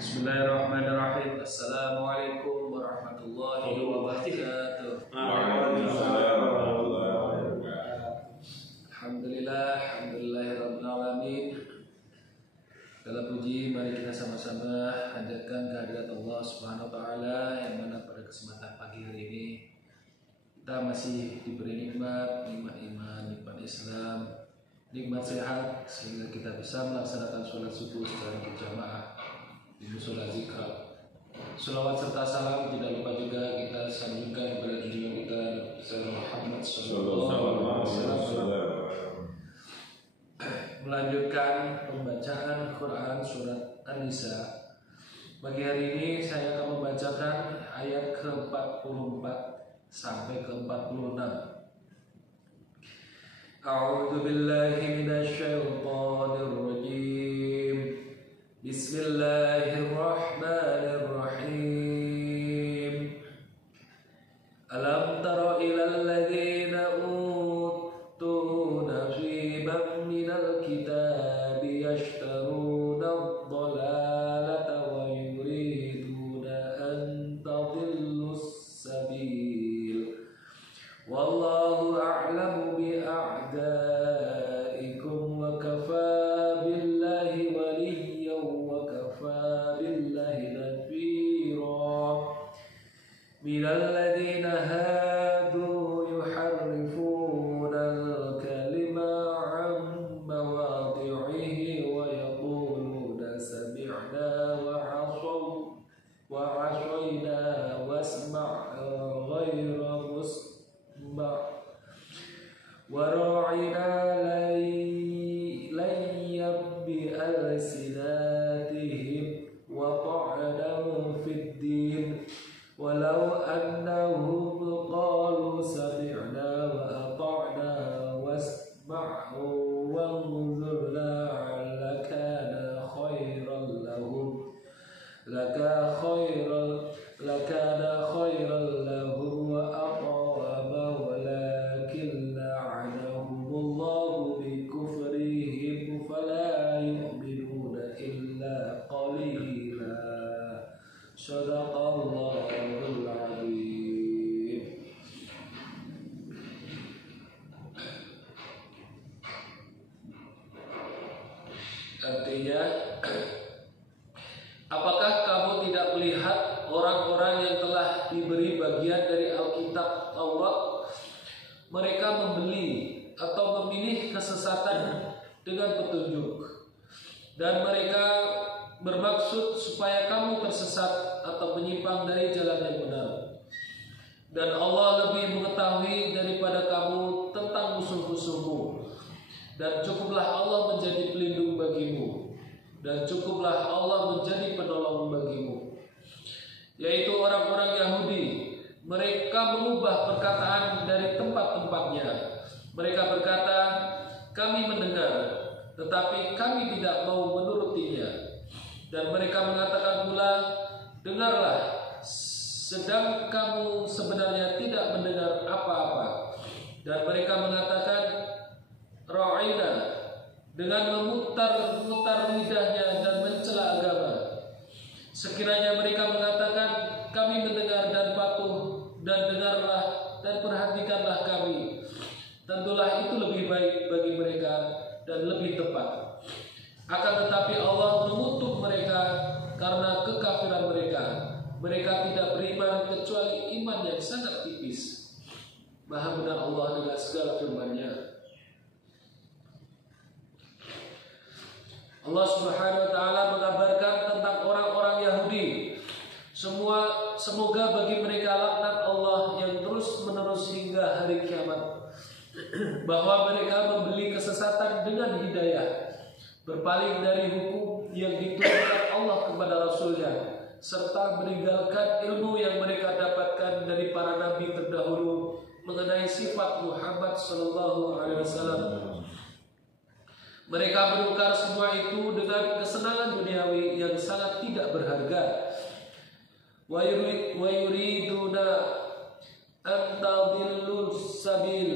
Bismillahirrahmanirrahim. Assalamualaikum warahmatullahi wabarakatuh. Alhamdulillahirabbil alamin. Segala puji mari kita sama-sama hadirkan kehadirat Allah Subhanahu wa taala yang mana pada kesempatan pagi hari ini kita masih diberi nikmat iman, nikmat Islam, nikmat sehat sehingga kita bisa melaksanakan sholat subuh secara berjamaah di musola zikra. Salawat serta salam tidak lupa juga kita sanjungkan kepada junjungan kita Nabi Muhammad sallallahu alaihi wasallam. Melanjutkan pembacaan Quran surat An-Nisa. Pagi hari ini saya akan membacakan ayat ke-44 sampai ke-46. A'udzu billahi minasyaitonir rajim. Bismillahirrahmanirrahim. Alam tara ilal ladzina utu nasiban minal kitabi yashtaruna ad-dhalalata wa yuriduna an tadillus sabil. Wallahu a'lamu bi a'daikum wa kafa billahi waliyyan wa kafa billahi nadhira. Minal ladzina hadu yuharrifuna al-kalima 'an mawadhi'ihi wa yaquluna sami'na wa 'asayna wasma' ghayra musma' wa ra'ina layyab bi alsinatihim wa ta'nan fid din walau annahum qalu sami'na wa ata'na wasma'u wanzurna lakana khairan lahum lakana khairan lahum wa aqwama walakin la'anahumullahu bi kufrihim fala yu'minuna illa qalila. Shadaqallahul azim. Artinya, apakah kamu tidak melihat orang-orang yang telah diberi bagian dari Alkitab Taurat? Mereka membeli atau memilih kesesatan dengan petunjuk, dan mereka bermaksud supaya kamu tersesat atau menyimpang dari jalan yang benar. Dan Allah lebih mengetahui daripada kamu tentang musuh-musuhmu. Dan cukuplah Allah menjadi pelindung bagimu, dan cukuplah Allah menjadi penolong bagimu. Yaitu orang-orang Yahudi, mereka mengubah perkataan dari tempat-tempatnya. Mereka berkata, kami mendengar, tetapi kami tidak mau menurutinya. Dan mereka mengatakan pula, dengarlah, sedang kamu sebenarnya tidak mendengar apa-apa. Dan mereka mengatakan, ra'ina, dengan memutar-mutar lidahnya dan mencela agama. Sekiranya mereka mengatakan, kami mendengar dan patuh, dan dengarlah dan perhatikanlah kami, tentulah itu lebih baik bagi mereka dan lebih tepat. Akan tetapi Allah mengutuk mereka karena kekafiran mereka. Mereka tidak beriman kecuali iman yang sangat tipis. Maha benar Allah dengan segala firman-Nya. Allah Subhanahu wa taala mengabarkan tentang orang-orang Yahudi. Semoga bagi mereka laknat Allah yang terus-menerus hingga hari kiamat. Bahwa mereka membeli kesesatan dengan hidayah, berpaling dari hukum yang diturunkan Allah kepada Rasulnya, serta meninggalkan ilmu yang mereka dapatkan dari para nabi terdahulu mengenai sifat Muhammad sallallahu alaihi wasallam. Mereka menukar semua itu dengan kesenangan duniawi yang sangat tidak berharga. Wa yuriduna an tadillus sabil,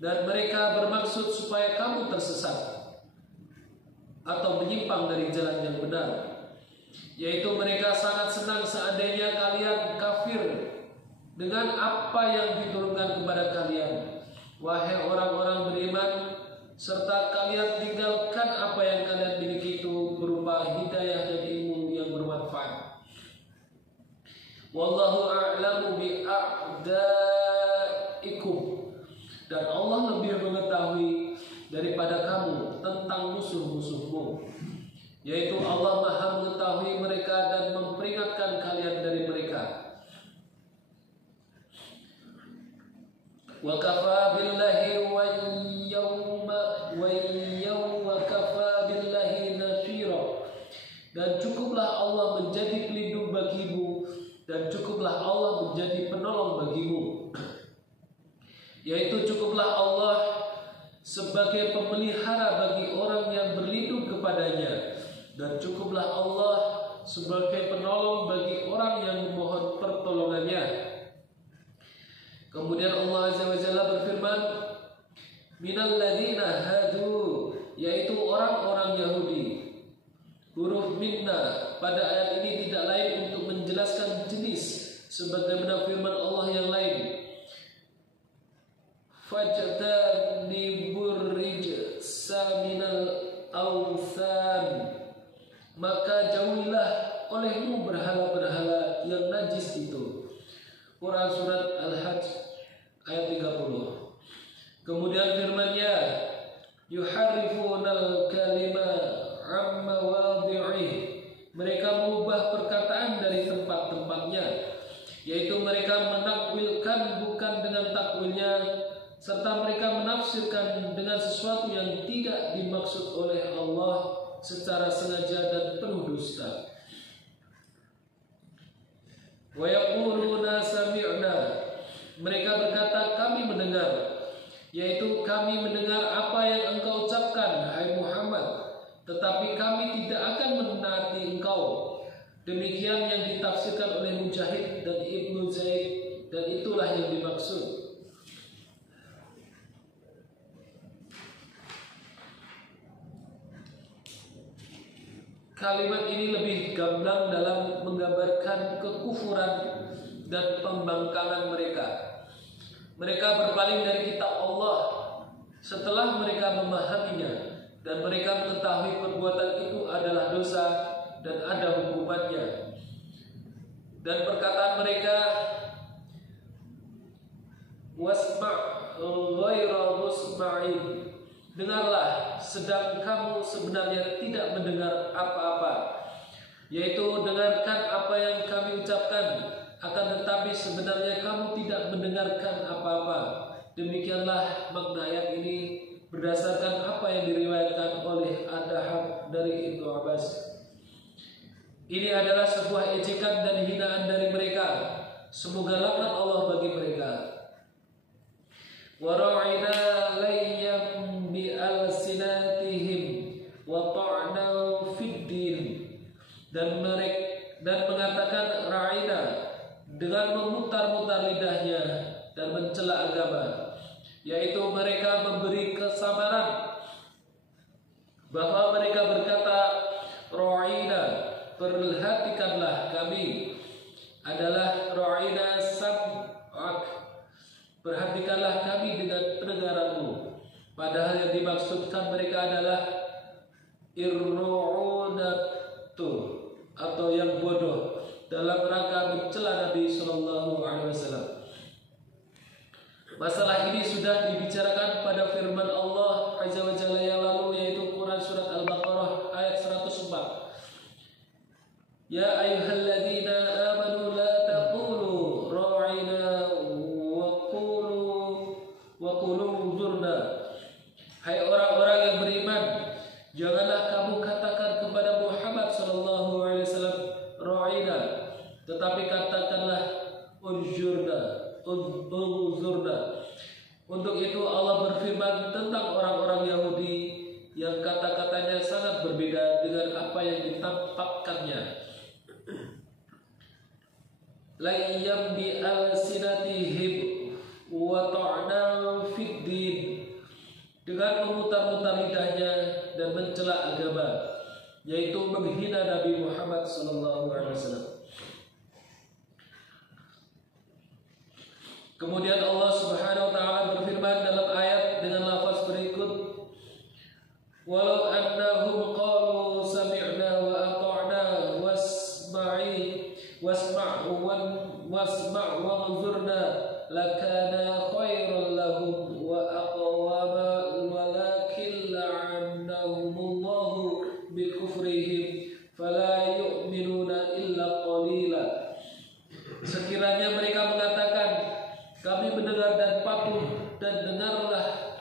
dan mereka bermaksud supaya kamu tersesat atau menyimpang dari jalan yang benar. yaitu mereka sangat senang seandainya kalian kafir dengan apa yang diturunkan kepada kalian, wahai orang-orang beriman, serta kalian tinggalkan apa yang kalian miliki itu berupa hidayah dan ilmu yang bermanfaat. Wallahu a'lamu bi'a'daikum, dan Allah lebih mengetahui daripada kamu tentang musuh-musuhmu, yaitu Allah Maha mengetahui mereka dan memperingatkan kalian dari mereka. Wa kafa billahi wa kafa billahi nasira, dan cukuplah Allah menjadi pelindung bagimu, dan cukuplah Allah menjadi penolong bagimu, yaitu cukuplah Allah sebagai pemelihara bagi orang yang berlindung kepadanya, dan cukuplah Allah sebagai penolong bagi orang yang memohon pertolongannya. Kemudian Allah Azza wa Jalla berfirman, minal ladzina hadu, yaitu orang-orang Yahudi. Huruf minna pada ayat ini tidak lain untuk menjelaskan jenis, sebagaimana firman Allah yang lain, fajtanibur rijsa minal awthan, maka jauhilah olehmu berhala-berhala yang najis itu. Quran surat Al-Hajj ayat 30. Kemudian firman-Nya, yuharrifunal kalima amma wadhi'ih, mereka mengubah perkataan dari tempat-tempatnya, yaitu mereka menakwilkan bukan dengan takwilnya, serta mereka menafsirkan dengan sesuatu yang tidak dimaksud oleh Allah secara sengaja dan penuh dusta. Wa yaquluna sami'na, mereka berkata kami mendengar, yaitu kami mendengar apa yang engkau ucapkan hai Muhammad, tetapi kami tidak akan menaati engkau. Demikian yang ditafsirkan oleh Mujahid dan Ibnu Zaid, dan itulah yang dimaksud. Kalimat ini lebih gamblang dalam menggambarkan kekufuran dan pembangkangan mereka. Mereka berpaling dari kitab Allah setelah mereka memahaminya, dan mereka mengetahui perbuatan itu adalah dosa dan ada hukumannya. Dan perkataan mereka, wasma' ghairu musma'in, dengarlah sedang kamu sebenarnya tidak mendengar apa-apa, yaitu dengarkan apa yang kami ucapkan, akan tetapi sebenarnya kamu tidak mendengarkan apa-apa. Demikianlah makna ayat ini berdasarkan apa yang diriwayatkan oleh Ad-Dahab dari Ibnu Abbas. Ini adalah sebuah ejekan dan hinaan dari mereka. Semoga laknat Allah bagi mereka. Wara'ina layyam bi'alsinatihim wa ta'nau fid din, dan mengatakan ra'ina dengan memutar-mutar lidahnya dan mencela agama, yaitu mereka memberi kesamaran bahwa mereka berkata ra'ina, perhatikanlah kami, adalah ra'ina sam'ak, perhatikanlah kami dengan pendengaranmu. Padahal yang dimaksudkan mereka adalah irru'unatu, atau yang bodoh, dalam rangka mencela Nabi Sallallahu Alaihi Wasallam. Masalah ini sudah dibicarakan pada firman Allah Azza wa Jalla yang lalu, yaitu Quran surat Al-Baqarah ayat 104. Ya ayyuhalladzina amanu la taqulu ra'ina wa qulu zurna. Hai orang-orang yang beriman, janganlah kamu katakan kepada Muhammad sallallahu alaihi wasallam ra'ina, tetapi katakanlah unzurna. Untuk itu Allah berfirman tentang orang-orang Yahudi yang kata-katanya sangat berbeda dengan apa yang ditampakkannya. Layyam bi alsinatihim wa ta'na fid din, dengan memutar-mutar lidahnya dan mencela agama, yaitu menghina Nabi Muhammad SAW. Kemudian Allah Subhanahu wa taala berfirman dalam ayat dengan lafaz berikut, walau annahum qalu sami'na wa ata'na wasma' wa anzurna lakana khairan lahum wa aqwama walakin la'annahumullahu bikufrihim fala yu'minuna illa qalila. Sekiranya mereka mengatakan, kami mendengar dan patuh, dan dengarlah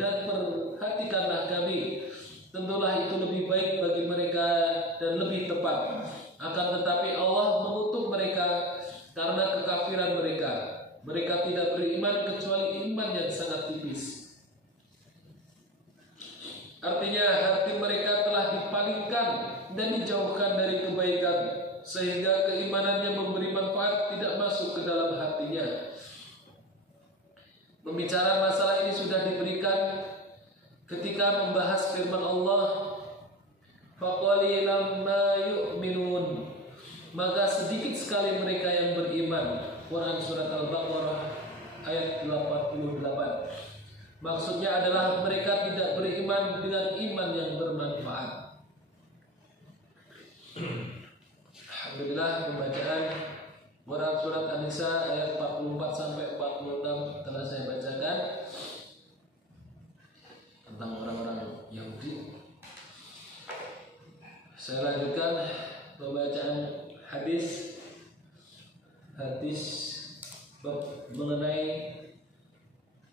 dan perhatikanlah kami, tentulah itu lebih baik bagi mereka dan lebih tepat. Akan tetapi Allah mengutuk mereka karena kekafiran mereka. Mereka tidak beriman kecuali iman yang sangat tipis. Artinya hati mereka telah dipalingkan dan dijauhkan dari kebaikan, sehingga keimanannya memberi manfaat tidak masuk ke dalam hatinya. Pembicaraan masalah ini sudah diberikan ketika membahas firman Allah, faqalilan ma yu'minun, maka sedikit sekali mereka yang beriman. Quran surat Al-Baqarah ayat 88. Maksudnya adalah mereka tidak beriman dengan iman yang bermanfaat. Alhamdulillah, pembacaan Quran surat An-Nisa ayat 44 sampai 46 telah saya bacakan tentang orang-orang Yahudi. Saya lanjutkan pembacaan hadis mengenai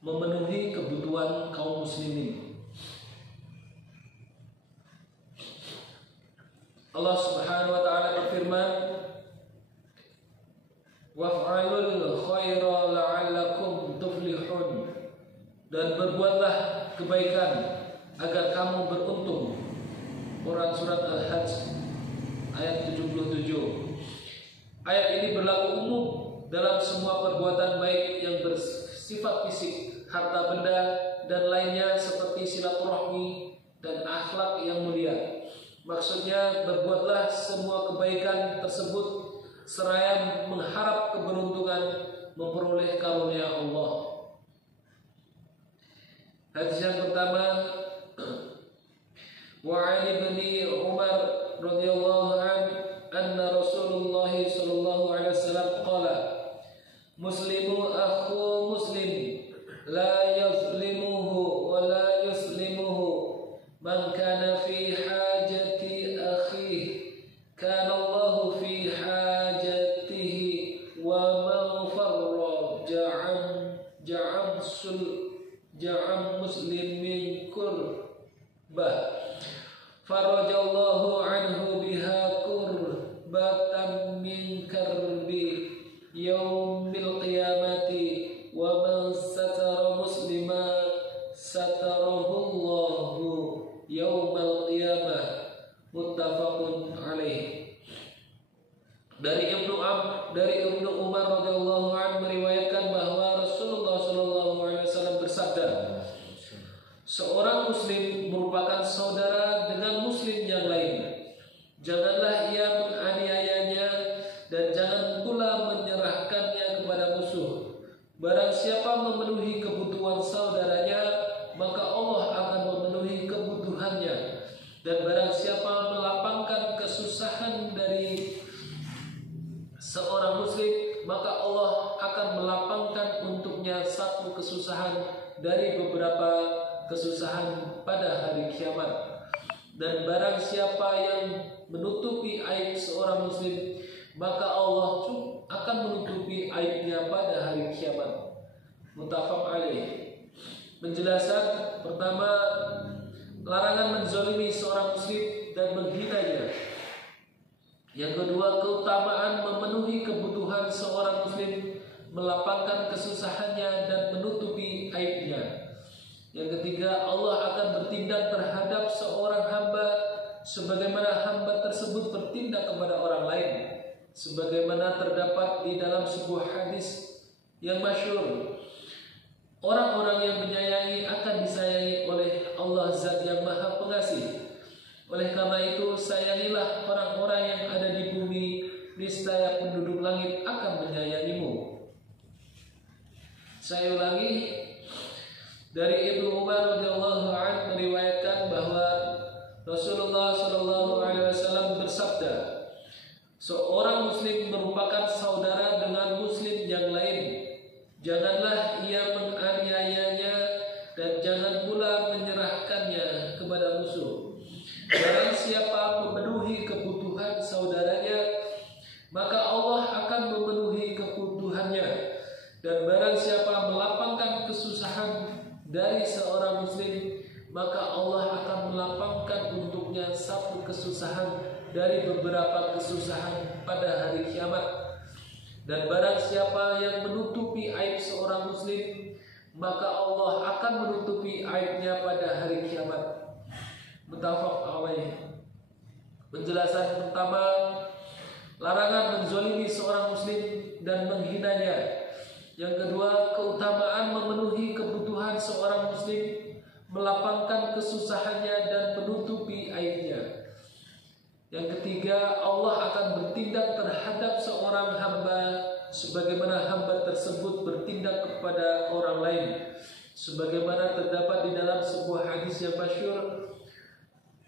memenuhi kebutuhan kaum muslimin. Allah Subhanahu wa taala berfirman, waf'alul khaira la'allakum tuflihun, dan berbuatlah kebaikan agar kamu beruntung. Quran surat Al-Hajj ayat 77. Ayat ini berlaku umum dalam semua perbuatan baik yang bersifat fisik, harta benda dan lainnya seperti silaturahmi dan akhlak yang mulia. Maksudnya berbuatlah semua kebaikan tersebut seraya mengharap keberuntungan memperoleh karunia Allah. Hadis yang pertama, wa 'an ibni Umar radhiyallahu anna Rasulullah sallallahu alaihi wasallam qala, muslimu akhu muslim la yazlimuhu wa la yuslimuhu man kana fi hajati akhihi kana Allahu fi hajatihi wa man farra ja'am muslimin kurbah farajallahu anhu biha kurbatan min karbi yaumil qiyamati wa man satara muslima satarahullahu yaumal qiyamah. Muttafaqun alaih. Dari Ibnu Umar radhiyallahu anhu meriwayatkan bahwa Rasulullah sallallahu alaihi wasallam bersabda, seorang muslim merupakan saudara dengan muslim yang lain. Janganlah ia menganiayanya dan jangan pula menyerahkannya kepada musuh. Barang siapa memenuhi kebutuhan saudaranya, maka Allah akan memenuhi kebutuhannya. Dan barang siapa melapangkan kesusahan dari seorang muslim, maka Allah akan melapangkan untuknya satu kesusahan dari beberapa kesusahan pada hari kiamat. Dan barang siapa yang menutupi aib seorang muslim, maka Allah akan menutupi aibnya pada hari kiamat. Muttafaq alaih. Penjelasan pertama, larangan menzalimi seorang muslim dan menghinanya. Yang kedua, keutamaan memenuhi kebutuhan seorang muslim, melapangkan kesusahannya dan menutupi aibnya. Yang ketiga, Allah akan bertindak terhadap seorang hamba sebagaimana hamba tersebut bertindak kepada orang lain, sebagaimana terdapat di dalam sebuah hadis yang masyhur. Orang-orang yang menyayangi akan disayangi oleh Allah Zat yang Maha Pengasih, Oleh karena itu sayangilah orang-orang yang ada di bumi, niscaya penduduk langit akan menyayangimu. Saya ulangi, dari Ibnu Umar radhiyallahu anhu meriwayatkan bahwa Rasulullah shallallahu alaihi wasallam bersabda, seorang muslim merupakan saudara dengan muslim yang lain. Janganlah ia menganiayanya dan jangan pula menyerahkannya kepada musuh. Barang siapa memenuhi kebutuhan saudaranya, maka Allah akan memenuhi kebutuhannya. Dan barang siapa melapangkan kesusahan dari seorang muslim, maka Allah akan melapangkan untuknya satu kesusahan dari beberapa kesusahan pada hari kiamat. Dan barang siapa yang menutupi aib seorang muslim, maka Allah akan menutupi aibnya pada hari kiamat. Muttafaq alaih. Penjelasan pertama, larangan menzalimi seorang muslim dan menghinanya. Yang kedua, keutamaan memenuhi kebutuhan seorang muslim, melapangkan kesusahannya dan menutupi aibnya. Yang ketiga, Allah akan bertindak terhadap seorang hamba sebagaimana hamba tersebut bertindak kepada orang lain. Sebagaimana terdapat di dalam sebuah hadis yang masyhur,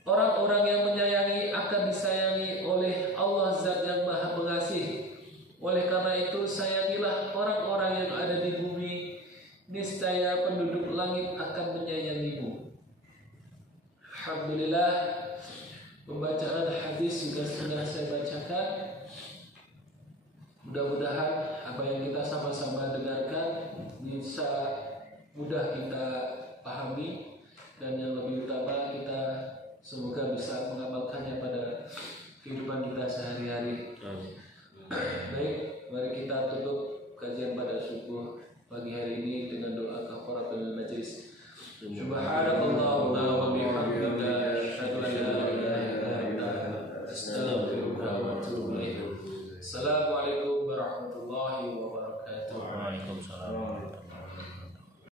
orang-orang yang menyayangi akan disayangi oleh Allah Zat yang Maha Pengasih. Oleh karena itu sayangilah orang-orang yang ada di bumi, niscaya penduduk langit akan menyayangimu. Alhamdulillah, pembacaan hadis juga sudah saya bacakan. Mudah-mudahan apa yang kita sama-sama dengarkan bisa mudah kita pahami, dan yang lebih utama kita semoga bisa mengamalkannya pada kehidupan kita sehari-hari. Baik, mari kita tutup kajian pada subuh pagi hari ini dengan doa kafaratul majlis. Subhanallahumma wa bihamdika asyhadu an la ilaha illa anta astaghfiruka wa atubu ilaik. Assalamualaikum